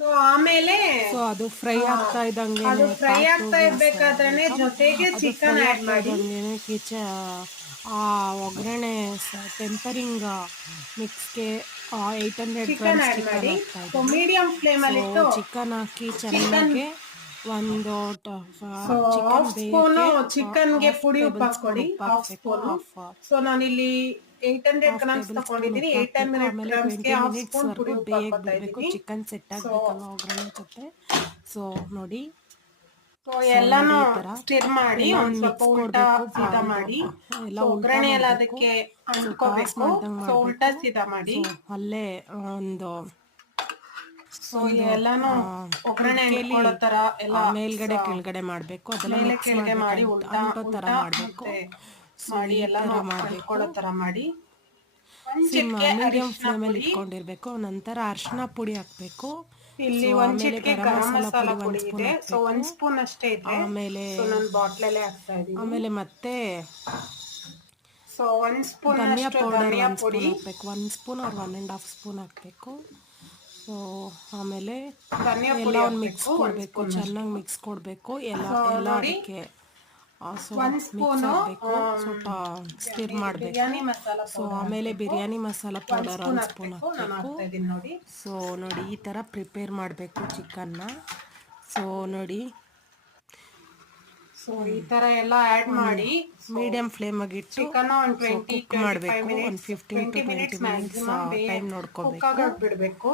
So ಆಮೇಲೆ ಅದು fry ಆಗ್ತಾ ಇದ್ದಂಗೆ ಅದು ಫ್ರೈ ಆಗ್ತಾ ಇರ್ಬೇಕಾದ್ರೆ ಜೊತೆಗೆ ಚಿಕನ್ ಆಡ್ ಮಾಡಿ. ಆ ಒಗ್ಗರಣೆ ಟೆಂಪರಿಂಗ್ ಮಿಕ್ಸ್ಗೆ 800 ಚಿಕನ್ ಗ್ರಾಮ್ಸ್ ಆಡ್ ಚಿಕನ್ ಮಾಡಿ. ಹಾಕ್ತಾ ಸೊ ಇದ್ದೀನಿ. ಮೀಡಿಯಂ ಫ್ಲೇಮ್ ಅಲ್ಲಿ ಇಟ್ಟು ಚಿಕನ್ ಹಾಕಿ ಚಿಕನ್ ಚೆನ್ನಾಗಿ ಒಂದು ಸೊ ಚಿಕನ್ ಹಾಫ್ ಸ್ಪೂನು ಬೇಯಕ್ಕೆ ಚಿಕನ್ಗೆ ಹಾಫ್ ಪುಡಿ ಉಪ್ಪು ಟೇಬಲ್ ಸ್ಪೂನ್ ಹಾಕೊಳ್ಳಿ. ಉಪ್ಪು ಹಾಫ್ ಹಾಕಬೇಕು. ಸ್ಪೂನು. ಸೊ ನಾನಿಲ್ಲಿ 800 ಹಾಫ್ ಗ್ರಾಮ್ಸ್ ಟೇಬಲ್ ಸ್ಪೂನ್ ತಗೊಂಡಿದ್ದೀನಿ. ಉಪ್ಪು ಹಾಕಬೇಕು. 800 ಆಮೇಲೆ ಗ್ರಾಮ್ಸ್ಗೆ 20 ಹಾಫ್ ಸ್ಪೂನ್ ಪುಡಿ ಮಿನಿಟ್ಸ್ವರೆಗೂ ಉಪ್ಪು ಬೇಯಕ್ಕೆ ಹಾಕೋತಾ ಬಿಡಬೇಕು. ಇದ್ದೀನಿ. ಚಿಕನ್ ಸೆಟ್ ಸೊ ಆಗಬೇಕಲ್ವ ಒಗ್ಗರಣೆ ಜೊತೆ. ಸೊ ನೋಡಿ, ಎಲ್ಲಾನು ಈ ಥರ ಸ್ಟಿರ್ ಮಾಡಿ ಎಲ್ಲ ಒಂದ್ ಒಂದು ಸ್ವಲ್ಪ ಮಿಕ್ಸ್ ಉಲ್ಟಾ ಕೊಡಬೇಕು. ಸೀದಾ ಮಾಡಿ. ಎಲ್ಲ ಸೊ ಉಲ್ಟಾ ಒಗ್ಗರಣೆ ಎಲ್ಲ ಮಾಡಬೇಕು. ಅದಕ್ಕೆ ಸೊ ಟಾಸ್ ಅಂಟ್ಕೋಬೇಕು. ಮಾಡ್ದಂಗೆ ಸೊ ಉಲ್ಟಾ ಮಾಡಬೇಕು. ಸೀದಾ ಮಾಡಿ. ಸೊ ಅಲ್ಲೇ ಒಂದು ಸೊ ಎಲ್ಲಾನು ಒಗ್ಗರಣೆ ಕುಡಿಕೆಲಿ ಅಂಟ್ಕೊಳ್ಳೋ ತರ ಎಲ್ಲ ಮೇಲ್ಗಡೆ ಕೆಳಗಡೆ ಮಾಡಬೇಕು. ಅದೆಲ್ಲ ಮೇಲೆ ಮಿಕ್ಸ್ ಕೆಳಗೆ ಮಾಡಿ ಮಾಡಬೇಕು. ಉಲ್ಟಾ ಅಂಟೋ ಥರ ಉಲ್ಟಾ ಮಾಡಬೇಕು. ಮತ್ತೆ ಸೊ ಮಾಡಿ ಈ ಎಲ್ಲಾನು ಥರ ಮಾಡಬೇಕು. ಅಂಟ್ಕೊಳ್ಳೋ ತರ ಮಾಡಿ. ಒಂದ್ ಚಿಟಿಕೆ ಮೀಡಿಯಂ ಅರಿಶಿನ ಫ್ಲೇಮಲ್ಲಿ ಪುಡಿ. ಇಟ್ಕೊಂಡಿರ್ಬೇಕು. ನಂತರ ಅರಿಶಿನ ಪುಡಿ ಹಾಕಬೇಕು. ಇಲ್ಲಿ ಸೊ ಒಂದ್ ಆಮೇಲೆ ಚಿಟಿಕೆ ಗರಂ ಗರಂ ಮಸಾಲ ಮಸಾಲ ಪುಡಿ 1 ಪುಡಿ ಸ್ಪೂನ್ ಇದೆ. ಸೊ ಹಾಕಬೇಕು. 1 ಸ್ಪೂನ್ ಅಷ್ಟೇ ಇದೆ. ಆಮೇಲೆ ಸೊ ನಾನು ಬಾಟ್ಲಲ್ಲೇ ಹಾಕ್ತಾ ಇದ್ದೀನಿ. ಮತ್ತೆ ಸೊ 1 ಸ್ಪೂನ್ ಧನಿಯಾ ಅಷ್ಟು ಪೌಡರ್ ಧನಿಯಾ 1 ಸ್ಪೂನ್ ಪುಡಿ. ಹಾಕಬೇಕು. 1 ಸ್ಪೂನ್ ಆರ್ 1.5 ಸ್ಪೂನ್ ಹಾಕಬೇಕು. ಸೊ ಆಮೇಲೆ ಧನಿಯಾ ಎಲ್ಲ ಪುಡಿ ಒಂದು ಮಿಕ್ಸ್ ಹಾಕ್ಬೇಕು 1 ಕೊಡಬೇಕು. ಸ್ಪೂನ್ ಚೆನ್ನಾಗಿ ಅಷ್ಟು. ಮಿಕ್ಸ್ ಕೊಡಬೇಕು. ಎಲ್ಲ ಸೊ ಎಲ್ಲ ನೋಡಿ ಅದಕ್ಕೆ ಸೊ 1 ಮಿಕ್ಸ್ ಸ್ಪೂನು ಆಗಬೇಕು. ಸ್ವಲ್ಪ ಸ್ಟಿರ್ ಮಾಡಬೇಕು. ಬಿರಿಯಾನಿ ಮಸಾಲ ಸೊ ಪೌಡರ್ ಆಮೇಲೆ ಹಾಕ್ಬೇಕು. Biryani masala 1 powder spoon 1 spoon ಹಾಕ್ಬೇಕು. ನಾನು ಹಾಕಬೇಕು. ಹಾಕ್ತಾ ಇದ್ದೀನಿ ನೋಡಿ. ಸೊ ನೋಡಿ, ಈ ಥರ ಪ್ರಿಪೇರ್ ಮಾಡಬೇಕು ಚಿಕನ್ನ. ಸೊ ನೋಡಿ, ಸೊ ಈ ತರ ಎಲ್ಲ ಆಡ್ ಮಾಡಿ ಮೀಡಿಯಂ ಫ್ಲೇಮಾಗಿ ಇಟ್ಟು ಚಿಕನ್ ಒಂದು 20 ಕುಕ್ 25 ಮಾಡಬೇಕು. ಒಂದು minutes 15 to 20 minutes maximum time cook ನೋಡ್ಕೋಬೇಕು. ಆಗೋಕೆ ಬಿಡಬೇಕು.